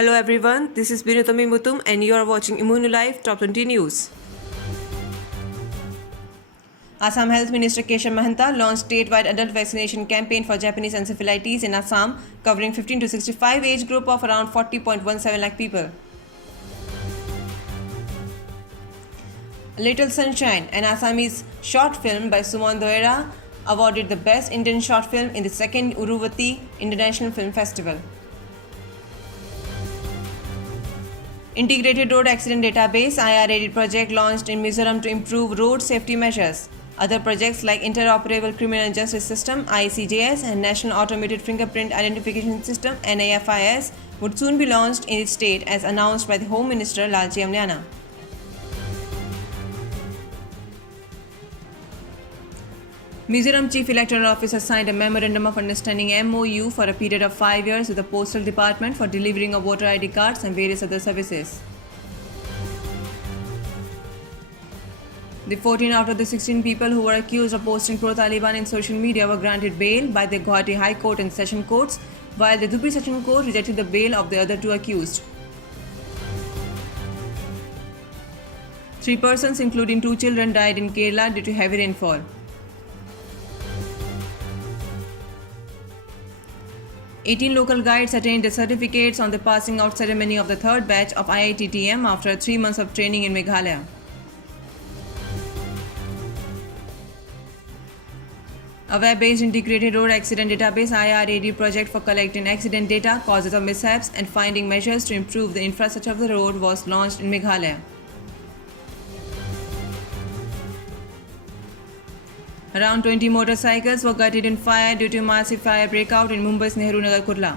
Hello everyone, this is Binutami Mutum and you are watching Immunulife Top 20 News. Assam Health Minister Keshav Mahanta launched statewide adult vaccination campaign for Japanese encephalitis in Assam, covering 15 to 65 age group of around 40.17 lakh people. Little Sunshine, an Assamese short film by Suman Doira, awarded the Best Indian Short Film in the second Uruvati International Film Festival. Integrated Road Accident Database IRAD project launched in Mizoram to improve road safety measures. Other projects like Interoperable Criminal Justice System ICJS and National Automated Fingerprint Identification System NAFIS would soon be launched in the state as announced by the Home Minister Lalji Amliana. Mizoram Chief Electoral Officer signed a Memorandum of Understanding MOU for a period of 5 years with the Postal Department for delivering of voter ID cards and various other services. The 14 out of the 16 people who were accused of posting pro-Taliban in social media were granted bail by the Guwahati High Court and Session Courts, while the Dhupri Session Court rejected the bail of the other two accused. 3 persons, including 2 children, died in Kerala due to heavy rainfall. 18 local guides attained the certificates on the passing out ceremony of the third batch of IITTM after 3 months of training in Meghalaya. A web-based integrated road accident database IRAD project for collecting accident data, causes of mishaps and finding measures to improve the infrastructure of the road was launched in Meghalaya. Around 20 motorcycles were gutted in fire due to a massive fire breakout in Mumbai's Nehru Nagar Kurla.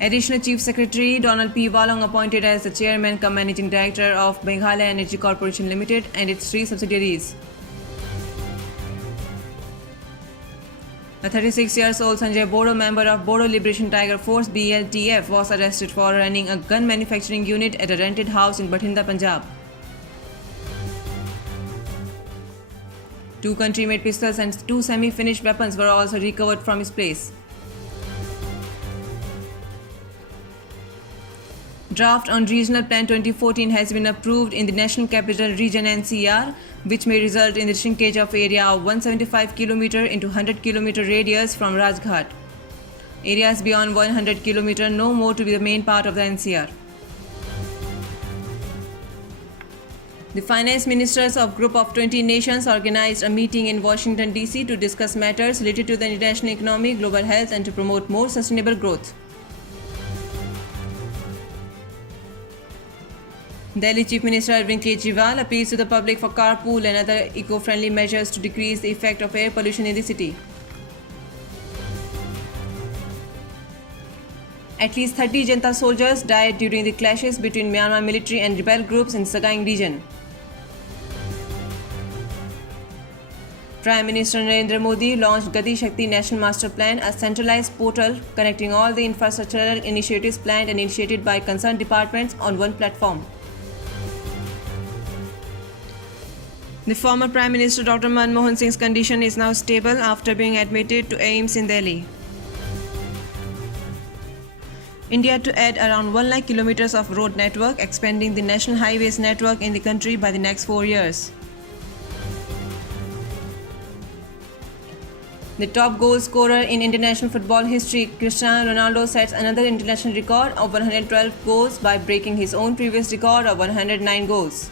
Additional Chief Secretary Donald P. Walong appointed as the Chairman cum Managing Director of Meghalaya Energy Corporation Limited and its 3 subsidiaries. A 36-year-old Sanjay Bodo, member of Bodo Liberation Tiger Force BLTF, was arrested for running a gun manufacturing unit at a rented house in Bathinda, Punjab. 2 country-made pistols and 2 semi-finished weapons were also recovered from his place. Draft on Regional Plan 2014 has been approved in the National Capital Region NCR, which may result in the shrinkage of area of 175 km into 100 km radius from Rajghat. Areas beyond 100 km no more to be the main part of the NCR. The finance ministers of Group of 20 nations organized a meeting in Washington, D.C. to discuss matters related to the international economy, global health and to promote more sustainable growth. Delhi Chief Minister Arvind Kejriwal appeals to the public for carpool and other eco-friendly measures to decrease the effect of air pollution in the city. At least 30 Janta soldiers died during the clashes between Myanmar military and rebel groups in Sagaing region. Prime Minister Narendra Modi launched Gati Shakti National Master Plan, a centralized portal connecting all the infrastructural initiatives planned and initiated by concerned departments on one platform. The former Prime Minister Dr. Manmohan Singh's condition is now stable after being admitted to AIIMS in Delhi. India to add around 1 lakh kilometers of road network, expanding the national highways network in the country by the next 4 years. The top goal scorer in international football history, Cristiano Ronaldo, sets another international record of 112 goals by breaking his own previous record of 109 goals.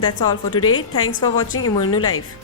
That's all for today. Thanks for watching Immunulife.